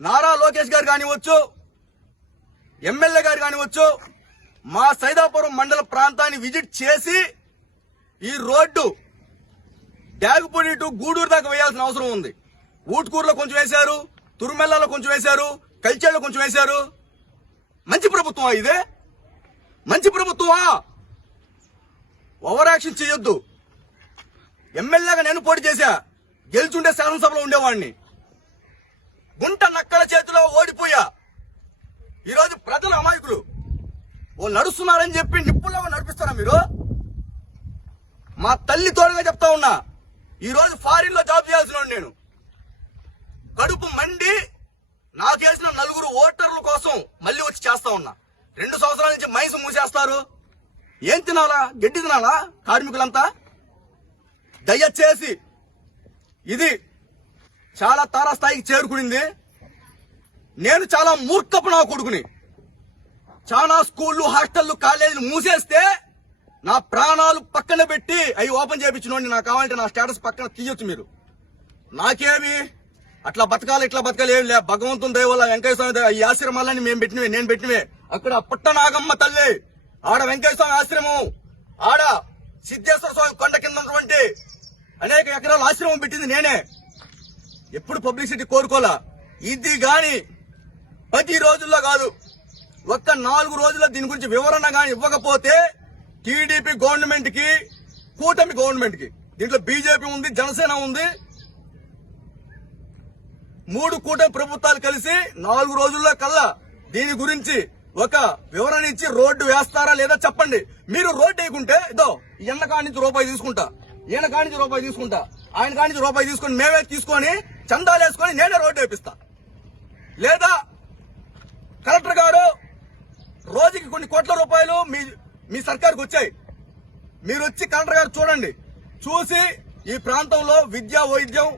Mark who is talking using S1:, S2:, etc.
S1: నారా లోకేష్ గారు కానివచ్చు ఎమ్మెల్యే గారు కానివచ్చు మా సైదాపురం మండల ప్రాంతాన్ని విజిట్ చేసి ఈ రోడ్డు డాగుపూడి టు గూడూరు దాకా వేయాల్సిన అవసరం ఉంది. ఊట్కూరులో కొంచెం వేశారు తురుమెల్లలో కొంచెం వేశారు కల్చేలో కొంచెం వేశారు. మంచి ప్రభుత్వమా ఇదే? మంచి ప్రభుత్వమా? ఓవర్ యాక్షన్ చేయొద్దు. ఎమ్మెల్యేగా నేను పోటీ చేశా. గెలుచుండే శాసనసభలో ఉండేవాడిని. గుంట ఈరోజు ప్రజలు అమాయకులు. ఓ నడుస్తున్నారని చెప్పి నిప్పుల్లో నడిపిస్తారా మీరు? మా తల్లి తోడుగా చెప్తా ఉన్నా ఈరోజు ఫారిన్లో జాబ్ చేయాల్సిన నేను. కడుపు మండి నాకేసిన నలుగురు ఓటర్ల కోసం మళ్ళీ వచ్చి చేస్తా ఉన్నా. రెండు సంవత్సరాల నుంచి మైసు మూసేస్తారు ఏం తినాలా? గడ్డి తినాలా కార్మికులంతా? దయచేసి ఇది చాలా తారాస్థాయికి చేరుకునింది. నేను చాలా మూర్ఖపు నా కొడుకుని. చాలా స్కూళ్ళు హాస్టళ్ళు కాలేజీలు మూసేస్తే నా ప్రాణాలు పక్కన పెట్టి అవి ఓపెన్ చేయించినోండి నాకు కావాలంటే నా స్టేటస్ పక్కన తీయొచ్చు మీరు. నాకేమి? అట్లా బతకాలి ఇట్లా బతకాలి ఏం లే. భగవంతుని దయ వల్ల వెంకయ్య స్వామి ఈ ఆశ్రమాలని మేము పెట్టినవే నేను పెట్టినవే. అక్కడ పుట్టనాగమ్మ తల్లి. ఆడ వెంకయ్య స్వామి ఆశ్రమం. ఆడ సిద్ధేశ్వర స్వామి కొండ కింద ఉన్నటువంటి అనేక ఎకరాల ఆశ్రమం పెట్టింది నేనే. ఎప్పుడు పబ్లిసిటీ కోరుకోలా. ఇది గాని పది రోజుల్లో కాదు ఒక్క నాలుగు రోజుల్లో దీని గురించి వివరణ కానీ ఇవ్వకపోతే టీడీపీ గవర్నమెంట్కి కూటమి గవర్నమెంట్కి దీంట్లో బీజేపీ ఉంది జనసేన ఉంది మూడు కూటమి ప్రభుత్వాలు కలిసి నాలుగు రోజుల్లో కల్లా దీని గురించి ఒక వివరణ ఇచ్చి రోడ్డు వేస్తారా లేదా చెప్పండి. మీరు రోడ్డు వేయకుంటే ఇదో ఈ కాడి నుంచి రూపాయి తీసుకుంటా ఈయన కాడి నుంచి రూపాయి తీసుకుంటా ఆయన కాడి నుంచి రూపాయి తీసుకొని మేమే తీసుకొని చందాలు వేసుకొని నేనే రోడ్డు వేపిస్తా. లేదా కలెక్టర్ గారు రోజుకి కొన్ని కోట్ల రూపాయలు మీ మీ సర్కార్కి వచ్చాయి. మీరు వచ్చి కలెక్టర్ గారు చూడండి. చూసి ఈ ప్రాంతంలో విద్యా వైద్యం